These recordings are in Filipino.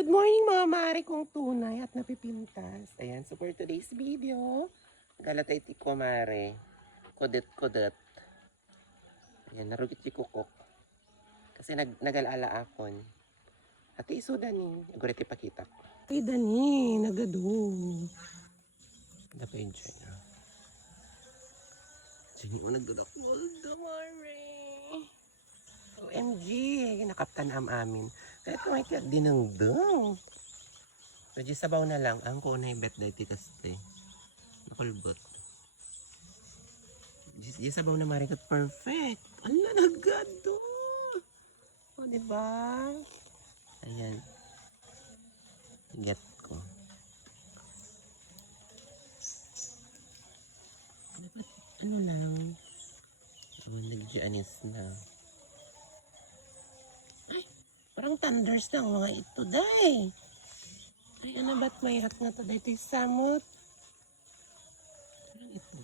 Good morning mga mare kong tunay at napipintas. Ayan, so for today's video, galatay ti ko mare. Kudet kudet. Ayan, narugit ti kukok. Kasi nag nagalala akon. Ati iso dani, agure ti pakita. Ay dani, nagado. Dapat siya. no? Sini mo nagdudak. Walda mare. OMG, nakaptan am amin. Kaya kamay tiyak dinangdang. So, di sabaw na lang. Ang ko na bet dahil tikaste. Nakulbot. Di sabaw na marikat perfect. Ala, nagado. O, di ba? Ayan. Get ko. Dapat, ano lang. Nag-Janice na. Parang thunders na ang mga ito, day. Ay, ano ba't may hat nga to, day? Ito yung samot. Ito.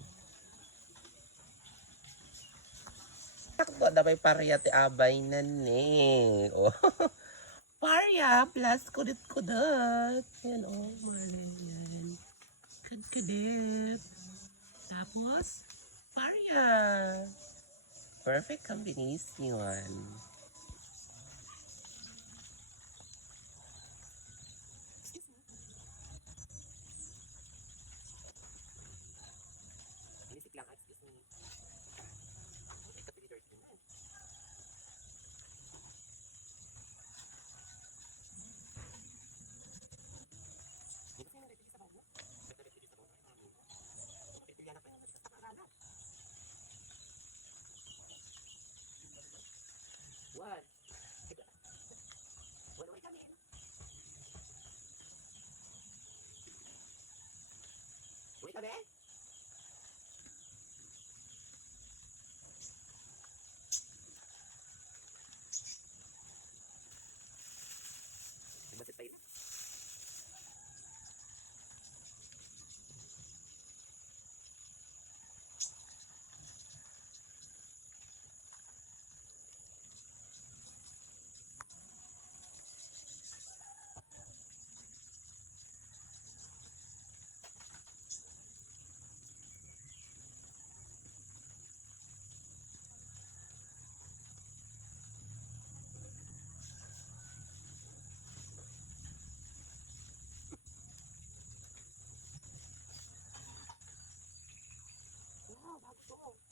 Takbo, dabay parya ti abay na ni. Oh. parya plus kudit-kudit. Yan, oh, Marlene, yan. Kudkudit. Tapos, parya. Perfect combination. Nisik lang, excuse me. Ito pinidor ko na. Dito sa'yo nagdito sa bago? Dito nagdito sa bago? Ito yan ako yung nagdito sa pangalan. One. One way kami. Uwi kami? Cool.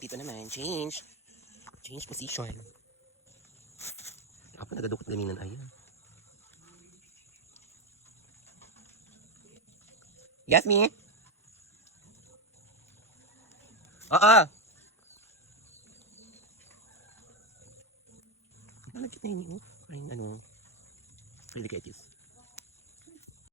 Dito naman, change. Change position. Ako nagadukot ganinan ayan. Yes, me? Oo. Nalagkit na yun oh. Ay, ano. Really get.